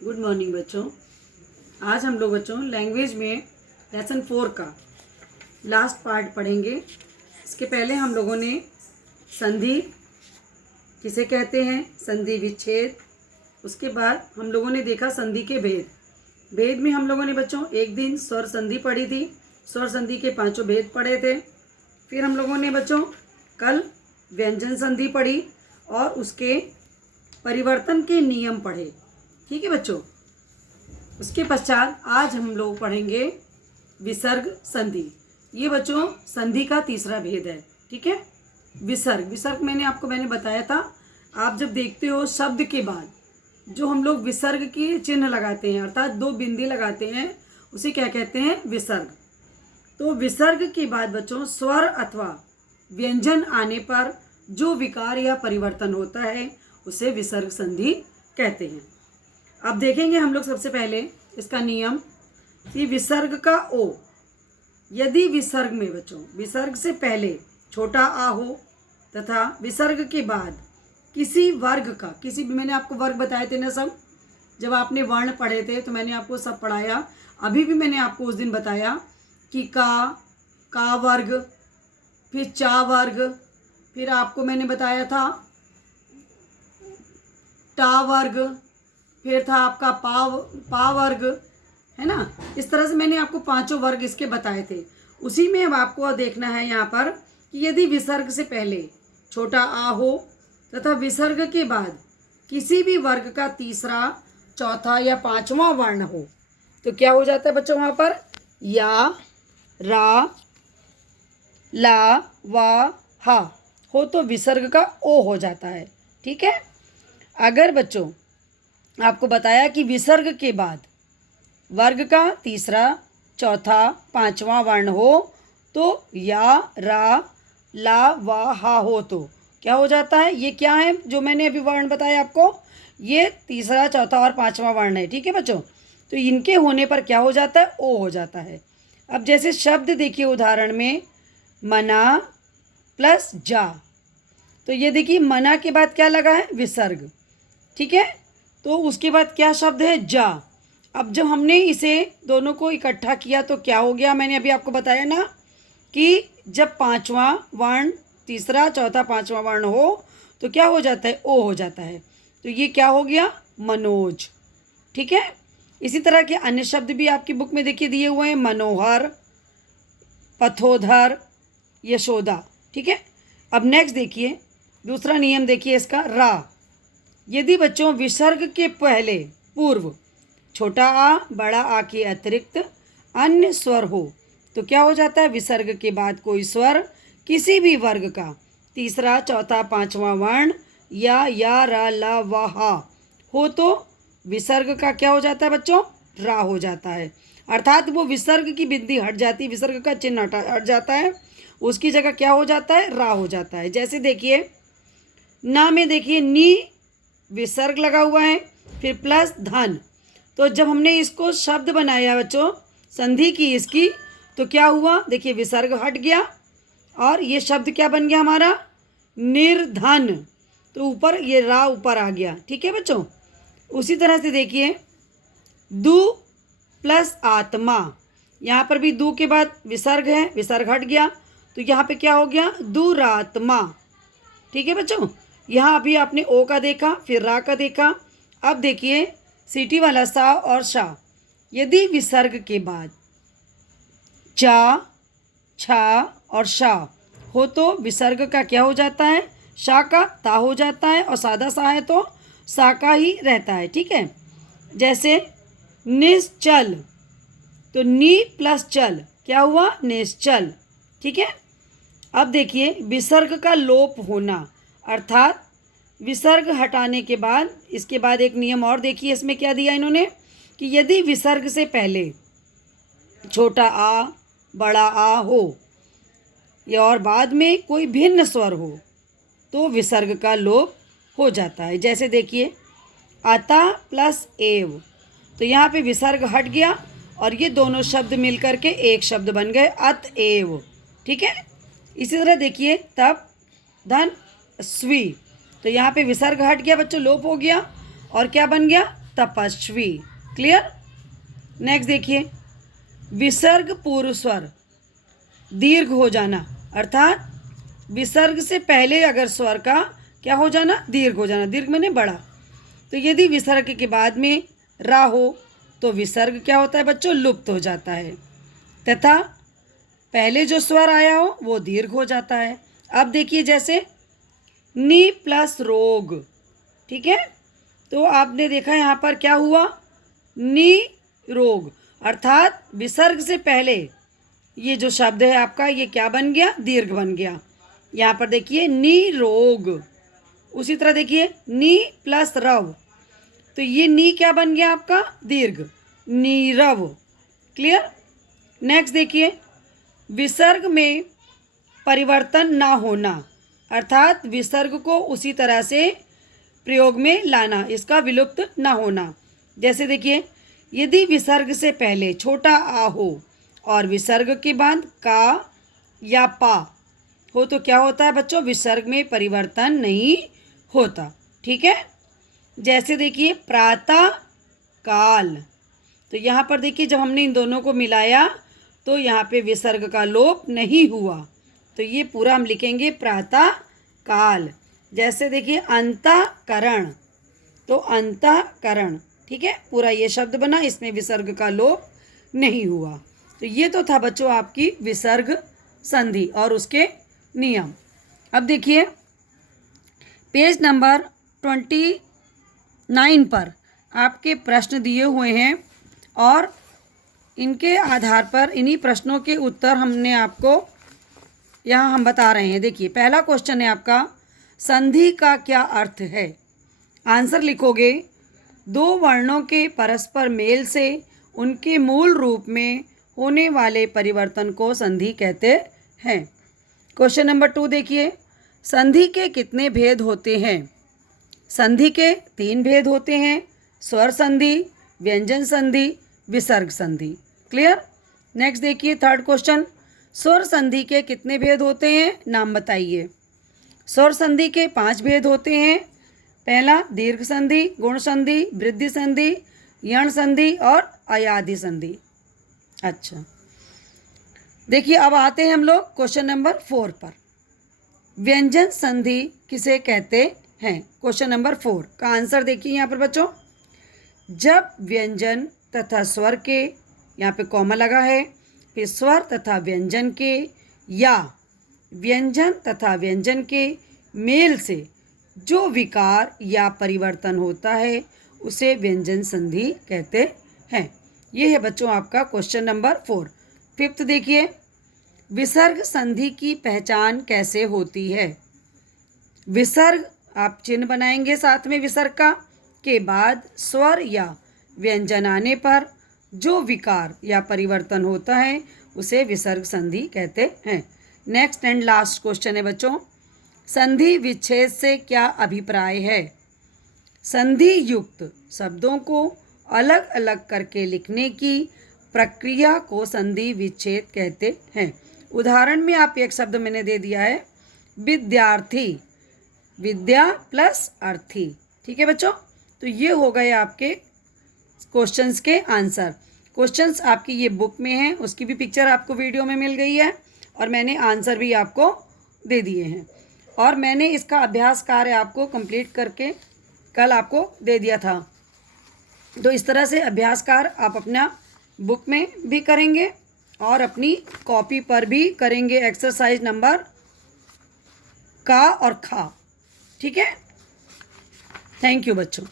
Good morning बच्चों। आज हम लोग बच्चों लैंग्वेज में लेसन 4 का लास्ट पार्ट पढ़ेंगे। इसके पहले हम लोगों ने संधि किसे कहते हैं, संधि विच्छेद, उसके बाद हम लोगों ने देखा संधि के भेद में हम लोगों ने बच्चों एक दिन स्वर संधि पढ़ी थी, स्वर संधि के 5 भेद पढ़े थे। फिर हम लोगों ने बच्चों कल व्यंजन संधि पढ़ी और उसके परिवर्तन के नियम पढ़े। ठीक है बच्चों। उसके पश्चात आज हम लोग पढ़ेंगे विसर्ग संधि। ये बच्चों संधि का तीसरा भेद है। ठीक है। विसर्ग मैंने बताया था, आप जब देखते हो शब्द के बाद जो हम लोग विसर्ग के चिन्ह लगाते हैं अर्थात 2 बिंदी लगाते हैं, उसे क्या कहते हैं, विसर्ग। तो विसर्ग के बाद बच्चों स्वर अथवा व्यंजन आने पर जो विकार या परिवर्तन होता है उसे विसर्ग संधि कहते हैं। अब देखेंगे हम लोग सबसे पहले इसका नियम कि विसर्ग का ओ, यदि विसर्ग में बच्चों विसर्ग से पहले छोटा आ हो तथा विसर्ग के बाद किसी वर्ग का, किसी भी, मैंने आपको वर्ग बताए थे ना सब, जब आपने वर्ण पढ़े थे तो मैंने आपको सब पढ़ाया। अभी भी मैंने आपको उस दिन बताया कि का वर्ग, फिर चा वर्ग, फिर आपको मैंने बताया था टा वर्ग, फिर था आपका पा वर्ग, है ना। इस तरह से मैंने आपको 5 वर्ग इसके बताए थे। उसी में अब आपको देखना है यहाँ पर कि यदि विसर्ग से पहले छोटा आ हो तथा विसर्ग के बाद किसी भी वर्ग का तीसरा, चौथा या 5वां वर्ण हो तो क्या हो जाता है बच्चों वहाँ पर, या, रा, ला, वा, हा हो तो विसर्ग का ओ हो जाता है। ठीक है। अगर बच्चों आपको बताया कि विसर्ग के बाद वर्ग का तीसरा, चौथा, 5वां वर्ण हो तो या, रा, ला, वा, हा हो तो क्या हो जाता है, ये क्या है जो मैंने अभी वर्ण बताया आपको, ये तीसरा, चौथा और 5वां वर्ण है। ठीक है बच्चों। तो इनके होने पर क्या हो जाता है, ओ हो जाता है। अब जैसे शब्द देखिए उदाहरण में मना प्लस जा, तो ये देखिए मना के बाद क्या लगा है, विसर्ग। ठीक है। तो उसके बाद क्या शब्द है, जा। अब जब हमने इसे दोनों को इकट्ठा किया तो क्या हो गया, मैंने अभी आपको बताया ना कि जब 5वां वर्ण, तीसरा, चौथा, 5वां वर्ण हो तो क्या हो जाता है, ओ हो जाता है। तो ये क्या हो गया, मनोज। ठीक है। इसी तरह के अन्य शब्द भी आपकी बुक में देखिए दिए हुए हैं, मनोहर, पथोधर, यशोदा। ठीक है। अब नेक्स्ट देखिए दूसरा नियम देखिए इसका, रा। यदि बच्चों विसर्ग के पहले पूर्व छोटा आ, बड़ा आ के अतिरिक्त अन्य स्वर हो तो क्या हो जाता है, विसर्ग के बाद कोई स्वर किसी भी वर्ग का तीसरा, चौथा, 5वां वर्ण या, रा, ला, वा, हा हो तो विसर्ग का क्या हो जाता है बच्चों, रा हो जाता है। अर्थात वो विसर्ग की बिंदी हट जाती, विसर्ग का चिन्ह हट जाता है, उसकी जगह क्या हो जाता है, रा हो जाता है। जैसे देखिए ना में देखिए नी विसर्ग लगा हुआ है, फिर प्लस धन, तो जब हमने इसको शब्द बनाया बच्चों, संधि की इसकी, तो क्या हुआ, देखिए विसर्ग हट गया और ये शब्द क्या बन गया हमारा, निर्धन। तो ऊपर ये रा ऊपर आ गया। ठीक है बच्चों। उसी तरह से देखिए दु प्लस आत्मा, यहाँ पर भी दु के बाद विसर्ग है, विसर्ग हट गया तो यहाँ पे क्या हो गया, दुरात्मा। ठीक है बच्चों। यहाँ अभी आपने ओ का देखा, फिर रा का देखा। अब देखिए सीटी वाला सा और शा, यदि विसर्ग के बाद चा, छा और शा हो तो विसर्ग का क्या हो जाता है, शा का ता हो जाता है, और सादा सा है तो सा का ही रहता है। ठीक है। जैसे निश्चल, तो नी प्लस चल क्या हुआ, निश्चल। ठीक है। अब देखिए विसर्ग का लोप होना, अर्थात विसर्ग हटाने के बाद इसके बाद एक नियम और देखिए इसमें क्या दिया इन्होंने कि यदि विसर्ग से पहले छोटा आ, बड़ा आ हो या और बाद में कोई भिन्न स्वर हो तो विसर्ग का लोप हो जाता है। जैसे देखिए अता प्लस एव, तो यहाँ पे विसर्ग हट गया और ये दोनों शब्द मिलकर के एक शब्द बन गए, अतएव। ठीक है। इसी तरह देखिए तप धन स्वी, तो यहाँ पे विसर्ग हट गया बच्चों, लोप हो गया और क्या बन गया, तपस्वी। क्लियर। नेक्स्ट देखिए, विसर्ग पूर्व स्वर दीर्घ हो जाना, अर्थात विसर्ग से पहले अगर स्वर का क्या हो जाना, दीर्घ हो जाना। दीर्घ मैंने बड़ा। तो यदि विसर्ग के बाद में रा हो तो विसर्ग क्या होता है बच्चों, लुप्त हो जाता है, तथा पहले जो स्वर आया हो वो दीर्घ हो जाता है। अब देखिए जैसे नी प्लस रोग, ठीक है, तो आपने देखा यहाँ पर क्या हुआ, नी रोग, अर्थात विसर्ग से पहले ये जो शब्द है आपका ये क्या बन गया, दीर्घ बन गया। यहाँ पर देखिए नी रोग। उसी तरह देखिए नी प्लस रव, तो ये नी क्या बन गया आपका, दीर्घ, नीरव। क्लियर। नेक्स्ट देखिए, विसर्ग में परिवर्तन ना होना, अर्थात विसर्ग को उसी तरह से प्रयोग में लाना, इसका विलुप्त ना होना। जैसे देखिए, यदि विसर्ग से पहले छोटा आ हो और विसर्ग के बाद का या पा हो तो क्या होता है बच्चों, विसर्ग में परिवर्तन नहीं होता। ठीक है। जैसे देखिए प्रातः काल, तो यहाँ पर देखिए जब हमने इन दोनों को मिलाया तो यहाँ पे विसर्ग का लोप नहीं हुआ, तो ये पूरा हम लिखेंगे प्रातः काल। जैसे देखिए अंतःकरण, तो अंतःकरण, ठीक है, पूरा ये शब्द बना, इसमें विसर्ग का लोप नहीं हुआ। तो ये तो था बच्चों आपकी विसर्ग संधि और उसके नियम। अब देखिए पेज नंबर 29 पर आपके प्रश्न दिए हुए हैं और इनके आधार पर इन्हीं प्रश्नों के उत्तर हमने आपको यहाँ हम बता रहे हैं। देखिए पहला क्वेश्चन है आपका, संधि का क्या अर्थ है। आंसर लिखोगे, दो वर्णों के परस्पर मेल से उनके मूल रूप में होने वाले परिवर्तन को संधि कहते हैं। क्वेश्चन नंबर 2 देखिए, संधि के कितने भेद होते हैं। संधि के 3 भेद होते हैं, स्वर संधि, व्यंजन संधि, विसर्ग संधि। क्लियर। नेक्स्ट देखिए थर्ड क्वेश्चन, स्वर संधि के कितने भेद होते हैं, नाम बताइए। स्वर संधि के 5 भेद होते हैं। पहला दीर्घ संधि, गुण संधि, वृद्धि संधि, यण संधि और अयाधि संधि। अच्छा देखिए अब आते हैं हम लोग क्वेश्चन नंबर 4 पर। व्यंजन संधि किसे कहते हैं। क्वेश्चन नंबर 4 का आंसर देखिए यहाँ पर बच्चों, जब व्यंजन तथा स्वर के, यहाँ पे कॉमा लगा है, फिर स्वर तथा व्यंजन के या व्यंजन तथा व्यंजन के मेल से जो विकार या परिवर्तन होता है उसे व्यंजन संधि कहते हैं। ये है बच्चों आपका क्वेश्चन नंबर 4। फिफ्थ देखिए, विसर्ग संधि की पहचान कैसे होती है। विसर्ग आप चिन्ह बनाएंगे साथ में विसर्ग का, के बाद स्वर या व्यंजन आने पर जो विकार या परिवर्तन होता है उसे विसर्ग संधि कहते हैं। नेक्स्ट एंड लास्ट क्वेश्चन है बच्चों, संधि विच्छेद से क्या अभिप्राय है। संधि युक्त शब्दों को अलग अलग करके लिखने की प्रक्रिया को संधि विच्छेद कहते हैं। उदाहरण में आप एक शब्द मैंने दे दिया है, विद्यार्थी, विद्या प्लस अर्थी। ठीक है बच्चों, तो ये हो गए आपके क्वेश्चंस के आंसर। क्वेश्चंस आपकी ये बुक में है, उसकी भी पिक्चर आपको वीडियो में मिल गई है और मैंने आंसर भी आपको दे दिए हैं और मैंने इसका अभ्यास कार्य आपको कंप्लीट करके कल आपको दे दिया था। तो इस तरह से अभ्यास कार्य आप अपना बुक में भी करेंगे और अपनी कॉपी पर भी करेंगे, एक्सरसाइज नंबर का और खा। ठीक है, थैंक यू बच्चों।